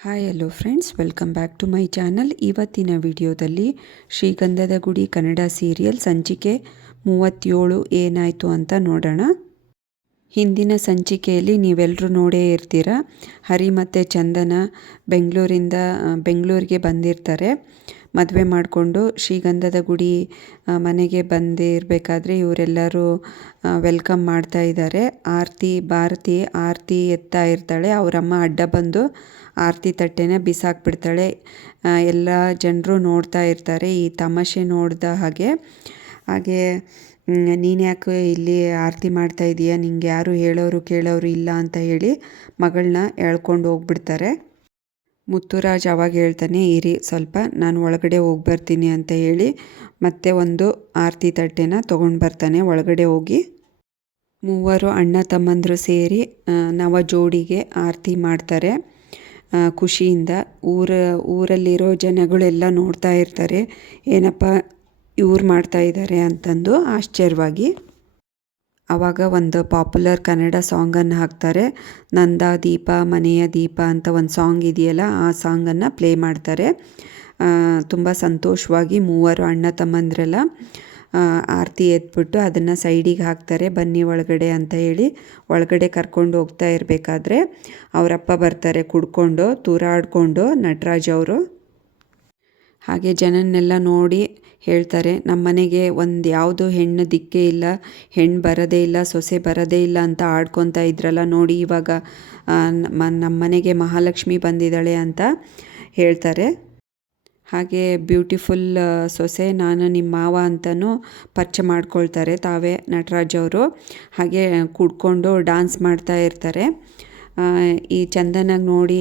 Hi hello friends welcome back to my channel ಇವತ್ತಿನ ವಿಡಿಯೋದಲ್ಲಿ ಶ್ರೀಗಂಧದ ಗುಡಿ ಕನ್ನಡ ಸೀರಿಯಲ್ ಸಂಚಿಕೆ ಮೂವತ್ತೇಳು ಏನಾಯಿತು ಅಂತ ನೋಡೋಣ. ಹಿಂದಿನ ಸಂಚಿಕೆಯಲ್ಲಿ ನೀವೆಲ್ಲರೂ ನೋಡೇ ಇರ್ತೀರ? ಹರಿ ಮತ್ತು ಚಂದನ ಬೆಂಗಳೂರಿಂದ ಬೆಂಗಳೂರಿಗೆ ಬಂದಿರ್ತಾರೆ. ಮದುವೆ ಮಾಡಿಕೊಂಡು ಶ್ರೀಗಂಧದ ಗುಡಿ ಮನೆಗೆ ಬಂದಿರಬೇಕಾದ್ರೆ ಇವರೆಲ್ಲರೂ ವೆಲ್ಕಮ್ ಮಾಡ್ತಾ ಇದ್ದಾರೆ. ಆರತಿ, ಭಾರತಿ, ಆರತಿ ಎತ್ತಾ ಇರ್ತಾಳೆ. ಅವರಮ್ಮ ಅಡ್ಡ ಬಂದು ಆರತಿ ತಟ್ಟೆನ ಬಿಸಾಕ್ಬಿಡ್ತಾಳೆ. ಎಲ್ಲ ಜನರು ನೋಡ್ತಾ ಇರ್ತಾರೆ, ಈ ತಮಾಷೆ ನೋಡಿದ ಹಾಗೆ. ಹಾಗೆ ನೀನು ಯಾಕೆ ಇಲ್ಲಿ ಆರತಿ ಮಾಡ್ತಾ ಇದೀಯ? ನಿಂಗೆ ಯಾರು ಹೇಳೋರು ಕೇಳೋರು ಇಲ್ಲ ಅಂತ ಹೇಳಿ ಮಗಳನ್ನ ಎಳ್ಕೊಂಡು ಹೋಗ್ಬಿಡ್ತಾರೆ. ಮುತ್ತುರಾಜ್ ಅವಾಗ ಹೇಳ್ತಾನೆ, ಇರಿ, ಸ್ವಲ್ಪ ನಾನು ಒಳಗಡೆ ಹೋಗಿ ಬರ್ತೀನಿ ಅಂತ ಹೇಳಿ ಮತ್ತೆ ಒಂದು ಆರತಿ ತಟ್ಟೆನ ತೊಗೊಂಡು ಬರ್ತಾನೆ ಒಳಗಡೆ ಹೋಗಿ. ಮೂವರು ಅಣ್ಣ ತಮ್ಮಂದರು ಸೇರಿ ನವ ಜೋಡಿಗೆ ಆರತಿ ಮಾಡ್ತಾರೆ. ಖುಷಿಯಿಂದ ಊರ, ಊರಲ್ಲಿರೋ ಜನಗಳೆಲ್ಲ ನೋಡ್ತಾ ಇರ್ತಾರೆ. ಏನಪ್ಪ ಇವ್ರು ಮಾಡ್ತಾ ಇದ್ದಾರೆ ಅಂತಂದು ಆಶ್ಚರ್ಯವಾಗಿ ಆವಾಗ ಒಂದು ಪಾಪ್ಯುಲರ್ ಕನ್ನಡ ಸಾಂಗನ್ನು ಹಾಕ್ತಾರೆ. ನಂದ ದೀಪ, ಮನೆಯ ದೀಪ ಅಂತ ಒಂದು ಸಾಂಗ್ ಇದೆಯಲ್ಲ, ಆ ಸಾಂಗನ್ನು ಪ್ಲೇ ಮಾಡ್ತಾರೆ. ತುಂಬ ಸಂತೋಷವಾಗಿ ಮೂವರು ಅಣ್ಣ ತಮ್ಮಂದ್ರೆಲ್ಲ. ಆರತಿ ಎತ್ಬಿಟ್ಟು ಅದನ್ನು ಸೈಡಿಗೆ ಹಾಕ್ತಾರೆ, ಬನ್ನಿ ಒಳಗಡೆ ಅಂತ ಹೇಳಿ ಒಳಗಡೆ ಕರ್ಕೊಂಡು ಹೋಗ್ತಾ ಇರಬೇಕಾದ್ರೆ ಅವರಪ್ಪ ಬರ್ತಾರೆ ಕುಡ್ಕೊಂಡು, ತೂರಾಡಿಕೊಂಡು ನಟರಾಜ್ ಅವರು. ಹಾಗೆ ಜನನ್ನೆಲ್ಲ ನೋಡಿ ಹೇಳ್ತಾರೆ, ನಮ್ಮ ಮನೆಗೆ ಒಂದು ಯಾವುದು ಹೆಣ್ಣು ದಿಕ್ಕೇ ಇಲ್ಲ ಹೆಣ್ಣು ಬರೋದೇ ಇಲ್ಲ, ಸೊಸೆ ಬರೋದೇ ಇಲ್ಲ ಅಂತ ಆಡ್ಕೊತಾ ಇದ್ರಲ್ಲ, ನೋಡಿ ಇವಾಗ ನಮ್ಮ ಮನೆಗೆ ಮಹಾಲಕ್ಷ್ಮಿ ಬಂದಿದ್ದಾಳೆ ಅಂತ ಹೇಳ್ತಾರೆ. ಹಾಗೆ ಬ್ಯೂಟಿಫುಲ್ ಸೊಸೆ, ನಾನು ನಿಮ್ಮ ಮಾವ ಅಂತಲೂ ಪರಿಚಯ ಮಾಡ್ಕೊಳ್ತಾರೆ ತಾವೇ ನಟರಾಜ್ ಅವರು. ಹಾಗೆ ಕೂಡ್ಕೊಂಡು ಡ್ಯಾನ್ಸ್ ಮಾಡ್ತಾ ಇರ್ತಾರೆ. ಈ ಚಂದನಾಗಿ ನೋಡಿ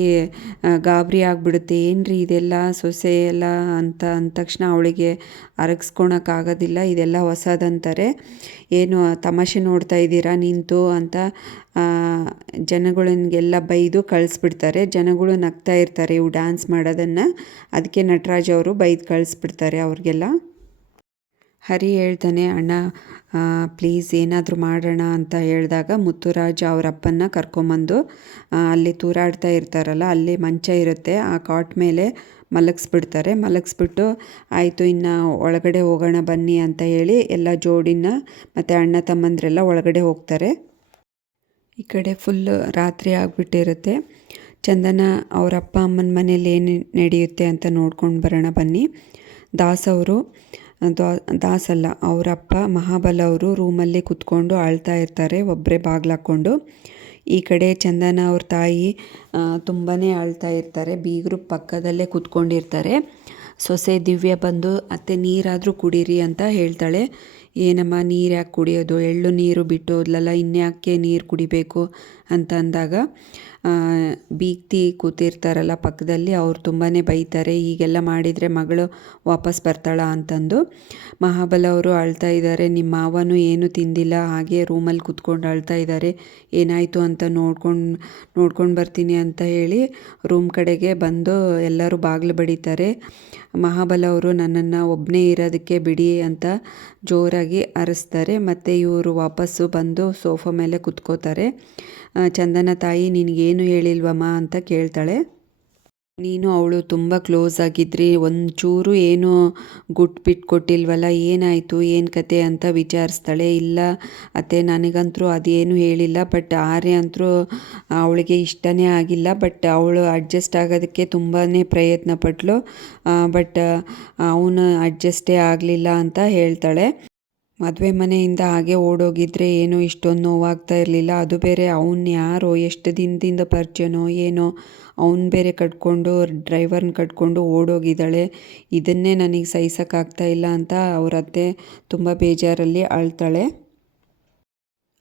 ಗಾಬರಿ ಆಗಿಬಿಡುತ್ತೆ. ಏನ್ರಿ ಇದೆಲ್ಲ? ಸೊಸೆ ಎಲ್ಲ ಅಂತ ಅಂದ ತಕ್ಷಣ ಅವಳಿಗೆ ಅರಗಿಸ್ಕೊಳಕ್ಕಾಗೋದಿಲ್ಲ ಇದೆಲ್ಲ ಹೊಸದಂತಾರೆ. ಏನು ತಮಾಷೆ ನೋಡ್ತಾ ಇದ್ದೀರಾ ನಿಂತು ಅಂತ ಜನಗಳನ್ಗೆಲ್ಲ ಬೈದು ಕಳಿಸ್ಬಿಡ್ತಾರೆ. ಜನಗಳು ನಗ್ತಾ ಇರ್ತಾರೆ ಇವು ಡ್ಯಾನ್ಸ್ ಮಾಡೋದನ್ನು. ಅದಕ್ಕೆ ನಟರಾಜ್ ಅವರು ಬೈದು ಕಳಿಸ್ಬಿಡ್ತಾರೆ ಅವ್ರಿಗೆಲ್ಲ. ಹರಿ ಹೇಳ್ತಾನೆ, ಅಣ್ಣ ಪ್ಲೀಸ್ ಏನಾದರೂ ಮಾಡೋಣ ಅಂತ ಹೇಳಿದಾಗ ಮುತ್ತುರಾಜ್ ಅವ್ರ ಅಪ್ಪನ್ನ ಕರ್ಕೊಂಬಂದು ಅಲ್ಲಿ ತೂರಾಡ್ತಾ ಇರ್ತಾರಲ್ಲ, ಅಲ್ಲಿ ಮಂಚ ಇರುತ್ತೆ, ಆ ಕಾಟ್ ಮೇಲೆ ಮಲಗಿಸ್ಬಿಡ್ತಾರೆ. ಮಲಗಿಸ್ಬಿಟ್ಟು, ಆಯಿತು, ಇನ್ನು ಒಳಗಡೆ ಹೋಗೋಣ, ಬನ್ನಿ ಅಂತ ಹೇಳಿ ಎಲ್ಲ ಜೋಡಿನ ಮತ್ತು ಅಣ್ಣ ತಮ್ಮಂದ್ರೆಲ್ಲ ಒಳಗಡೆ ಹೋಗ್ತಾರೆ. ಈ ಕಡೆ ಫುಲ್ ರಾತ್ರಿ ಆಗಿಬಿಟ್ಟಿರುತ್ತೆ. ಚಂದನ ಅವ್ರ ಅಪ್ಪ ಅಮ್ಮನ ಮನೇಲಿ ಏನು ನಡೆಯುತ್ತೆ ಅಂತ ನೋಡ್ಕೊಂಡು ಬರೋಣ ಬನ್ನಿ. ದಾಸ್ ಅವರು ದಾ- ದಾಸ್ ಅಲ್ಲ ಅವರ ಮಹಾಬಲ ಅವರು ರೂಮಲ್ಲಿ ಕುತ್ಕೊಂಡು ಅಳ್ತಾ ಇರ್ತಾರೆ ಒಬ್ಬರೇ ಬಾಗ್ಲಾಕ್ಕೊಂಡು. ಈ ಕಡೆ ಚಂದನ ಅವ್ರ ತಾಯಿ ತುಂಬಾ ಅಳ್ತಾ ಇರ್ತಾರೆ, ಬೀಗರು ಪಕ್ಕದಲ್ಲೇ ಕುತ್ಕೊಂಡಿರ್ತಾರೆ. ಸೊಸೆ ದಿವ್ಯ ಬಂದು, ಅತ್ತೆ, ನೀರಾದರೂ ಕುಡೀರಿ ಅಂತ ಹೇಳ್ತಾಳೆ. ಏನಮ್ಮ ನೀರು ಯಾಕೆ ಕುಡಿಯೋದು? ಎಳ್ಳು ನೀರು ಬಿಟ್ಟು ಹೋದ್ಲಲ್ಲ ಇನ್ಯಾಕೆ ನೀರು ಕುಡಿಬೇಕು? ಅಂತ ಅಂದಾಗ ಬೀಗ್ತಿ ಕೂತಿರ್ತಾರಲ್ಲ ಪಕ್ಕದಲ್ಲಿ, ಅವ್ರು ತುಂಬಾ ಬೈತಾರೆ, ಹೀಗೆಲ್ಲ ಮಾಡಿದರೆ ಮಗಳು ವಾಪಸ್ ಬರ್ತಾಳ ಅಂತಂದು. ಮಹಾಬಲ ಅವರು ಅಳ್ತಾ ಇದ್ದಾರೆ, ನಿಮ್ಮ ಮಾವನು ಏನು ತಿಂದಿಲ್ಲ, ಹಾಗೆ ರೂಮಲ್ಲಿ ಕೂತ್ಕೊಂಡು ಅಳ್ತಾ ಇದ್ದಾರೆ, ಏನಾಯಿತು ಅಂತ ನೋಡ್ಕೊಂಡು ನೋಡ್ಕೊಂಡು ಬರ್ತೀನಿ ಅಂತ ಹೇಳಿ ರೂಮ್ ಕಡೆಗೆ ಬಂದು ಎಲ್ಲರೂ ಬಾಗಿಲು ಬಡಿತಾರೆ. ಮಹಾಬಲ ಅವರು ನನ್ನನ್ನು ಒಬ್ಬನೇ ಇರೋದಕ್ಕೆ ಬಿಡಿ ಅಂತ ಜೋರಾಗಿ ಅರಸ್ತಾರೆ, ಮತ್ತು ಇವರು ವಾಪಸ್ಸು ಬಂದು ಸೋಫಾ ಮೇಲೆ ಕುತ್ಕೋತಾರೆ. ಚಂದನ ತಾಯಿ ನಿನಗೇನು ಹೇಳಿಲ್ವಮ್ಮ ಅಂತ ಕೇಳ್ತಾಳೆ. ನೀನು ಅವಳು ತುಂಬ ಕ್ಲೋಸ್ ಆಗಿದ್ರಿ, ಒಂಚೂರು ಏನು ಗುಟ್ ಕೊಟ್ಟಿಲ್ವಲ್ಲ, ಏನಾಯಿತು, ಏನು ಕತೆ ಅಂತ ವಿಚಾರಿಸ್ತಾಳೆ. ಇಲ್ಲ ಅತ್ತೆ, ನನಗಂತರೂ ಅದೇನು ಹೇಳಿಲ್ಲ, ಬಟ್ ಆರ್ಯ ಅಂತರೂ ಅವಳಿಗೆ ಇಷ್ಟನೇ ಆಗಿಲ್ಲ, ಬಟ್ ಅವಳು ಅಡ್ಜಸ್ಟ್ ಆಗೋದಕ್ಕೆ ತುಂಬಾ ಪ್ರಯತ್ನ ಪಟ್ಲು. ಬಟ್ ಅವನು ಅಡ್ಜಸ್ಟೇ ಆಗಲಿಲ್ಲ ಅಂತ ಹೇಳ್ತಾಳೆ. ಮದುವೆ ಮನೆಯಿಂದ ಹಾಗೆ ಓಡೋಗಿದ್ರೆ ಏನೋ ಇಷ್ಟೊಂದು ನೋವಾಗ್ತಾ ಇರಲಿಲ್ಲ. ಅದು ಬೇರೆ ಅವನು ಯಾರೋ ಎಷ್ಟು ದಿನದಿಂದ ಪರಿಚಯನೋ ಏನೋ ಅವನು ಬೇರೆ ಕಟ್ಕೊಂಡು ಡ್ರೈವರ್ನ ಕಟ್ಕೊಂಡು ಓಡೋಗಿದ್ದಾಳೆ. ಇದನ್ನೇ ನನಗೆ ಸಹಿಸೋಕ್ಕಾಗ್ತಾ ಇಲ್ಲ ಅಂತ ಅವ್ರ ಅತ್ತೆ ತುಂಬ ಬೇಜಾರಲ್ಲಿ ಅಳ್ತಾಳೆ.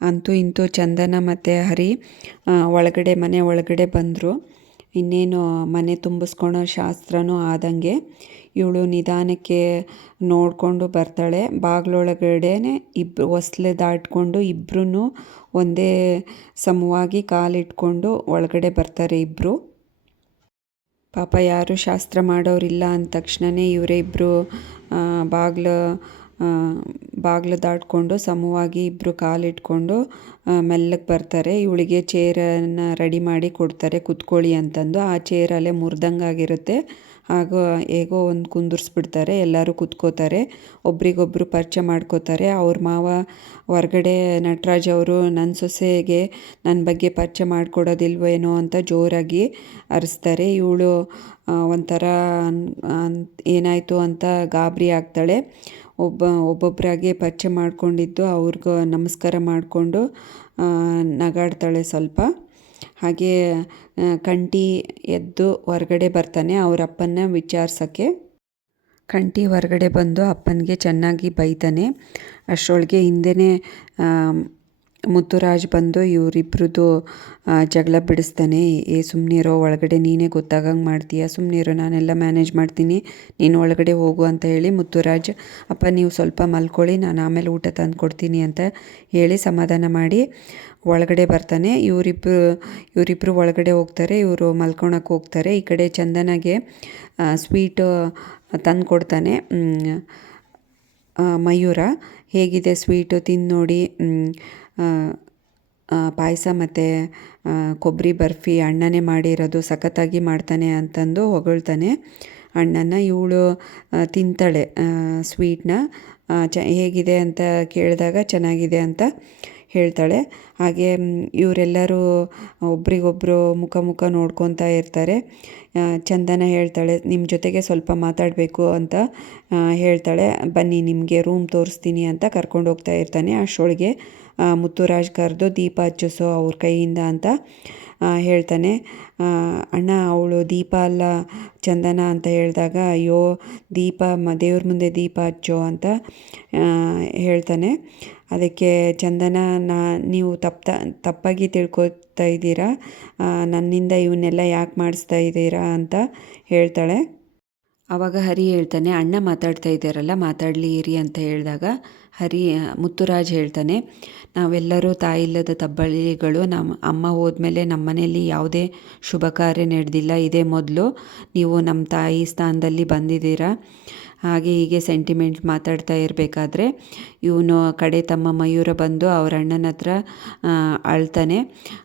ಅಂತೂ ಇಂತೂ ಚಂದನ ಮತ್ತು ಹರಿ ಒಳಗಡೆ ಮನೆ ಒಳಗಡೆ ಬಂದರು. ಇನ್ನೇನು ಮನೆ ತುಂಬಿಸ್ಕೊಳೋ ಶಾಸ್ತ್ರನೂ ಆದಂಗೆ ಇವಳು ನಿಧಾನಕ್ಕೆ ನೋಡಿಕೊಂಡು ಬರ್ತಾಳೆ. ಬಾಗಿಲೊಳಗಡೆ ಇಬ್ಬರು ಹೊಸ್ಲೆ ದಾಟ್ಕೊಂಡು ಇಬ್ಬರೂ ಒಂದೇ ಸಮವಾಗಿ ಕಾಲಿಟ್ಕೊಂಡು ಒಳಗಡೆ ಬರ್ತಾರೆ ಇಬ್ಬರು ಪಾಪ ಯಾರು ಶಾಸ್ತ್ರ ಮಾಡೋರಿಲ್ಲ ಅಂದ ತಕ್ಷಣವೇ ಇವರೇ ಇಬ್ಬರು ಬಾಗಿಲು ಬಾಗಿಲು ದಾಟ್ಕೊಂಡು ಸಮವಾಗಿ ಇಬ್ಬರು ಕಾಲಿಟ್ಕೊಂಡು ಮೆಲ್ಲಗೆ ಬರ್ತಾರೆ. ಇವಳಿಗೆ ಚೇರನ್ನು ರೆಡಿ ಮಾಡಿ ಕೊಡ್ತಾರೆ, ಕುತ್ಕೊಳ್ಳಿ ಅಂತಂದು. ಆ ಚೇರಲ್ಲೇ ಮುರಿದಂಗಾಗಿರುತ್ತೆ. ಹಾಗೂ ಹೇಗೋ ಒಂದು ಕುಂದಿರ್ಸ್ಬಿಡ್ತಾರೆ, ಎಲ್ಲರೂ ಕುತ್ಕೋತಾರೆ. ಒಬ್ರಿಗೊಬ್ಬರು ಪರಿಚಯ ಮಾಡ್ಕೋತಾರೆ. ಅವ್ರ ಮಾವ ಹೊರಗಡೆ, ನಟರಾಜ್ ಅವರು ನನ್ನ ಸೊಸೆಗೆ ನನ್ನ ಬಗ್ಗೆ ಪರಿಚಯ ಮಾಡಿಕೊಡೋದಿಲ್ವೇನೋ ಅಂತ ಜೋರಾಗಿ ಅರಿಸ್ತಾರೆ. ಇವಳು ಒಂಥರ ಏನಾಯಿತು ಅಂತ ಗಾಬರಿ ಆಗ್ತಾಳೆ. ಒಬ್ಬ ಒಬ್ಬೊಬ್ಬರಾಗೆ ಪರಿಚಯ ಮಾಡಿಕೊಂಡಿದ್ದು, ಅವ್ರಿಗೂ ನಮಸ್ಕಾರ ಮಾಡಿಕೊಂಡು ನಗಾಡ್ತಾಳೆ ಸ್ವಲ್ಪ. ಹಾಗೆ ಕಂಠಿ ಎದ್ದು ಹೊರಗಡೆ ಬರ್ತಾನೆ ಅವ್ರ ಅಪ್ಪನ ವಿಚಾರಿಸೋಕ್ಕೆ. ಕಂಠಿ ಹೊರಗಡೆ ಬಂದು ಅಪ್ಪನಿಗೆ ಚೆನ್ನಾಗಿ ಬೈತಾನೆ. ಅಷ್ಟರೊಳಗೆ ಹಿಂದೆಯೇ ಮುತ್ತುರಾಜ್ ಬಂದು ಇವರಿಬ್ರದ್ದು ಜಗಳ ಬಿಡಿಸ್ತಾನೆ. ಏ ಸುಮ್ಮನಿರೋ ಒಳಗಡೆ ನೀನೇ ಗೊತ್ತಾಗಂಗೆ ಮಾಡ್ತೀಯ? ಸುಮ್ಮನಿರೋ ನಾನೆಲ್ಲ ಮ್ಯಾನೇಜ್ ಮಾಡ್ತೀನಿ. ನೀನು ಒಳಗಡೆ ಹೋಗು ಅಂತ ಹೇಳಿ ಮುತ್ತುರಾಜ್, ಅಪ್ಪ, ನೀವು ಸ್ವಲ್ಪ ಮಲ್ಕೊಳ್ಳಿ, ನಾನು ಆಮೇಲೆ ಊಟ ತಂದು ಕೊಡ್ತೀನಿ ಅಂತ ಹೇಳಿ ಸಮಾಧಾನ ಮಾಡಿ ಒಳಗಡೆ ಬರ್ತಾನೆ. ಇವರಿಬ್ಬರು ಇವರಿಬ್ಬರು ಒಳಗಡೆ ಹೋಗ್ತಾರೆ. ಇವರು ಮಲ್ಕೊಳಕ್ಕೆ ಹೋಗ್ತಾರೆ. ಈ ಕಡೆ ಚಂದನಗೆ ಸ್ವೀಟು ತಂದು ಕೊಡ್ತಾನೆ ಮಯೂರ. ಹೇಗಿದೆ ಸ್ವೀಟು ತಿಂದು ನೋಡಿ ಪಾಯಸ ಮತ್ತು ಕೊಬ್ಬರಿ ಬರ್ಫಿ ಅಣ್ಣನೇ ಮಾಡಿರೋದು ಸಖತ್ತಾಗಿ ಮಾಡ್ತಾನೆ ಅಂತಂದು ಹೊಗಳ್ತಾನೆ. ಅಣ್ಣನ ಇವಳು ತಿಂತಾಳೆ ಸ್ವೀಟ್ನ. ಚ, ಹೇಗಿದೆ ಅಂತ ಕೇಳಿದಾಗ ಚೆನ್ನಾಗಿದೆ ಅಂತ ಹೇಳ್ತಾಳೆ. ಹಾಗೆ ಇವರೆಲ್ಲರೂ ಒಬ್ರಿಗೊಬ್ಬರು ಮುಖ ಮುಖ ನೋಡ್ಕೊತಾ ಇರ್ತಾರೆ. ಚಂದನ ಹೇಳ್ತಾಳೆ ನಿಮ್ಮ ಜೊತೆಗೆ ಸ್ವಲ್ಪ ಮಾತಾಡಬೇಕು ಅಂತ ಹೇಳ್ತಾಳೆ. ಬನ್ನಿ, ನಿಮಗೆ ರೂಮ್ ತೋರಿಸ್ತೀನಿ ಅಂತ ಕರ್ಕೊಂಡು ಹೋಗ್ತಾ ಇರ್ತಾನೆ ಅಷ್ಟೊಳಗೆ ಮುತ್ತುರಾಜ್ ಕರೆದು ದೀಪ ಹಚ್ಚಿಸೋ ಅವ್ರ ಕೈಯಿಂದ ಅಂತ ಹೇಳ್ತಾನೆ. ಅಣ್ಣ, ಅವಳು ದೀಪ ಅಲ್ಲ, ಚಂದನ ಅಂತ ಹೇಳಿದಾಗ, ಅಯ್ಯೋ, ದೀಪ ಮ, ದೇವ್ರ ಮುಂದೆ ದೀಪ ಹಚ್ಚೋ ಅಂತ ಹೇಳ್ತಾನೆ. ಅದಕ್ಕೆ ಚಂದನ, ನಾ, ನೀವು ತಪ್ಪ ತಪ್ಪಾಗಿ ತಿಳ್ಕೊತಾ ಇದ್ದೀರಾ? ನನ್ನಿಂದ ಇವನ್ನೆಲ್ಲ ಯಾಕೆ ಮಾಡಿಸ್ತಾ ಇದ್ದೀರಾ ಅಂತ ಹೇಳ್ತಾಳೆ. ಆವಾಗ ಹರಿ ಹೇಳ್ತಾನೆ, ಅಣ್ಣ ಮಾತಾಡ್ತಾ ಇದ್ದಾರಲ್ಲ, ಮಾತಾಡಲಿ, ಇರಿ ಅಂತ ಹೇಳಿದಾಗ ಹರಿ ಮುತ್ತುರಾಜ್ ಹೇಳ್ತಾನೆ, ನಾವೆಲ್ಲರೂ ತಾಯಿ ಇಲ್ಲದ ತಬ್ಬಳಿಗಳು ನಮ್ಮ ಅಮ್ಮ ಹೋದ್ಮೇಲೆ ನಮ್ಮ ಮನೆಯಲ್ಲಿ ಯಾವುದೇ ಶುಭ ಕಾರ್ಯ ನಡೆದಿಲ್ಲ, ಇದೇ ಮೊದಲು. ನೀವು ನಮ್ಮ ತಾಯಿ ಸ್ಥಾನದಲ್ಲಿ ಬಂದಿದ್ದೀರಾ? ಹಾಗೆ ಹೀಗೆ ಸೆಂಟಿಮೆಂಟ್ ಮಾತಾಡ್ತಾ ಇರಬೇಕಾದ್ರೆ ಇವನು ಕಡೆ ತಮ್ಮ ಮಯೂರ ಬಂದು ಅವ್ರ ಅಣ್ಣನ ಹತ್ರ ಅಳ್ತಾನೆ.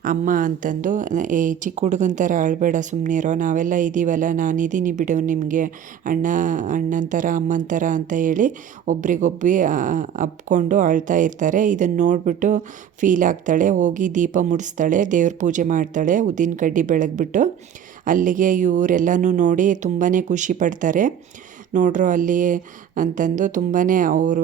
ಅಮ್ಮ ಅಂತಂದು, ಏ, ಚಿಕ್ಕ ಹುಡುಗನ ಥರ ಅಳಬೇಡ ಸುಮ್ಮನೆ ಇರೋ ನಾವೆಲ್ಲ ಇದ್ದೀವಲ್ಲ ನಾನಿದ್ದೀನಿ ಬಿಡು ನಿಮಗೆ. ಅಣ್ಣ, ಅಣ್ಣನ ಥರ ಅಮ್ಮನ ಥರ ಅಂತ ಹೇಳಿ ಒಬ್ರಿಗೊಬ್ಬಿ ಅಪ್ಕೊಂಡು ಅಳ್ತಾ ಇರ್ತಾರೆ. ಇದನ್ನು ನೋಡಿಬಿಟ್ಟು ಫೀಲ್ ಆಗ್ತಾಳೆ. ಹೋಗಿ ದೀಪ ಮುಡಿಸ್ತಾಳೆ, ದೇವ್ರ ಪೂಜೆ ಮಾಡ್ತಾಳೆ, ಉದ್ದಿನ ಕಡ್ಡಿ ಬೆಳಗ್ಬಿಟ್ಟು. ಅಲ್ಲಿಗೆ ಇವರೆಲ್ಲನೂ ನೋಡಿ ತುಂಬಾ ಖುಷಿ ಪಡ್ತಾರೆ. ನೋಡ್ರು ಅಲ್ಲಿ ಅಂತಂದು ತುಂಬಾ ಅವರು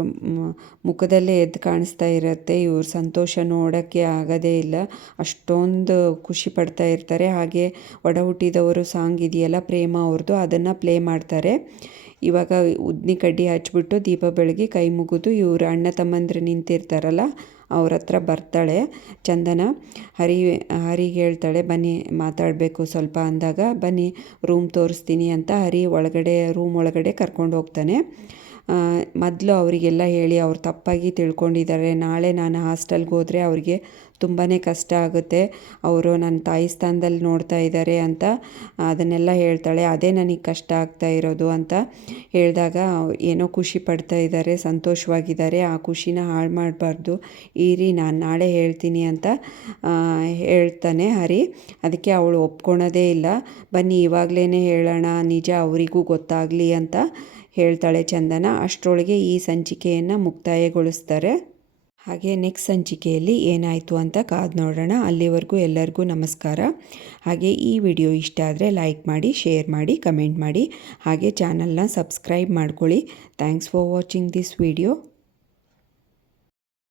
ಮುಖದಲ್ಲೇ ಎದ್ದು ಕಾಣಿಸ್ತಾ ಇರುತ್ತೆ. ಇವ್ರ ಸಂತೋಷ ನೋಡೋಕ್ಕೆ ಆಗೋದೇ ಇಲ್ಲ. ಅಷ್ಟೊಂದು ಖುಷಿ ಪಡ್ತಾ ಇರ್ತಾರೆ. ಹಾಗೆ ಒಡ ಹುಟ್ಟಿದವರು ಸಾಂಗ್ ಇದೆಯಲ್ಲ, ಪ್ರೇಮ ಅವ್ರದ್ದು ಅದನ್ನು ಪ್ಲೇ ಮಾಡ್ತಾರೆ. ಇವಾಗ ಉದ್ನಿ ಕಡ್ಡಿ ಹಚ್ಬಿಟ್ಟು ದೀಪ ಬೆಳಗಿ ಕೈ ಮುಗಿದು ಇವರು ಅಣ್ಣ ತಮ್ಮಂದ್ರೆ ನಿಂತಿರ್ತಾರಲ್ಲ ಅವ್ರ ಹತ್ರ ಬರ್ತಾಳೆ, ಚಂದನ. ಹರಿ ಹರಿಗೆ ಹೇಳ್ತಾಳೆ, ಬನ್ನಿ ಮಾತಾಡಬೇಕು ಸ್ವಲ್ಪ ಅಂದಾಗ, ಬನ್ನಿ ರೂಮ್ ತೋರಿಸ್ತೀನಿ ಅಂತ ಹರಿ ಒಳಗಡೆ ರೂಮ್ ಒಳಗಡೆ ಕರ್ಕೊಂಡು ಹೋಗ್ತಾನೆ. ಮೊದಲು ಅವರಿಗೆಲ್ಲ ಹೇಳಿ ಅವ್ರು ತಪ್ಪಾಗಿ ತಿಳ್ಕೊಂಡಿದ್ದಾರೆ. ನಾಳೆ ನಾನು ಹಾಸ್ಟೆಲ್ಗೆ ಹೋದರೆ ಅವರಿಗೆ ತುಂಬಾ ಕಷ್ಟ ಆಗುತ್ತೆ. ಅವರು ನನ್ನ ತಾಯಿ ಸ್ಥಾನದಲ್ಲಿ ನೋಡ್ತಾ ಇದ್ದಾರೆ ಅಂತ ಅದನ್ನೆಲ್ಲ ಹೇಳ್ತಾಳೆ. ಅದೇ ನನಗೆ ಕಷ್ಟ ಆಗ್ತಾ ಇರೋದು ಅಂತ ಹೇಳಿದಾಗ ಏನೋ ಖುಷಿ ಪಡ್ತಾ ಇದ್ದಾರೆ, ಸಂತೋಷವಾಗಿದ್ದಾರೆ. ಆ ಖುಷಿನ ಹಾಳು ಮಾಡಬಾರ್ದು. ಈರಿ ನಾನು ನಾಳೆ ಹೇಳ್ತೀನಿ ಅಂತ ಹೇಳ್ತಾನೆ ಹರಿ. ಅದಕ್ಕೆ ಅವಳು ಒಪ್ಕೊಳೋದೇ ಇಲ್ಲ. ಬನ್ನಿ ಇವಾಗಲೇ ಹೇಳೋಣ. ನಿಜ ಅವರಿಗೂ ಗೊತ್ತಾಗಲಿ ಅಂತ ಹೇಳ್ತಾಳೆ ಚಂದನ. ಅಷ್ಟರೊಳಗೆ ಈ ಸಂಚಿಕೆಯನ್ನು ಮುಕ್ತಾಯಗೊಳಿಸ್ತಾರೆ. ಹಾಗೆ ನೆಕ್ಸ್ಟ್ ಸಂಚಿಕೆಯಲ್ಲಿ ಏನಾಯಿತು ಅಂತ ಕಾದು ನೋಡೋಣ. ಅಲ್ಲಿವರೆಗೂ ಎಲ್ಲರಿಗೂ ನಮಸ್ಕಾರ. ಹಾಗೆ ಈ ವಿಡಿಯೋ ಇಷ್ಟ ಆದರೆ ಲೈಕ್ ಮಾಡಿ ಶೇರ್ ಮಾಡಿ ಕಮೆಂಟ್ ಮಾಡಿ. ಹಾಗೆ ಚಾನಲ್ನ ಸಬ್ಸ್ಕ್ರೈಬ್ ಮಾಡ್ಕೊಳ್ಳಿ. Thanks for watching this video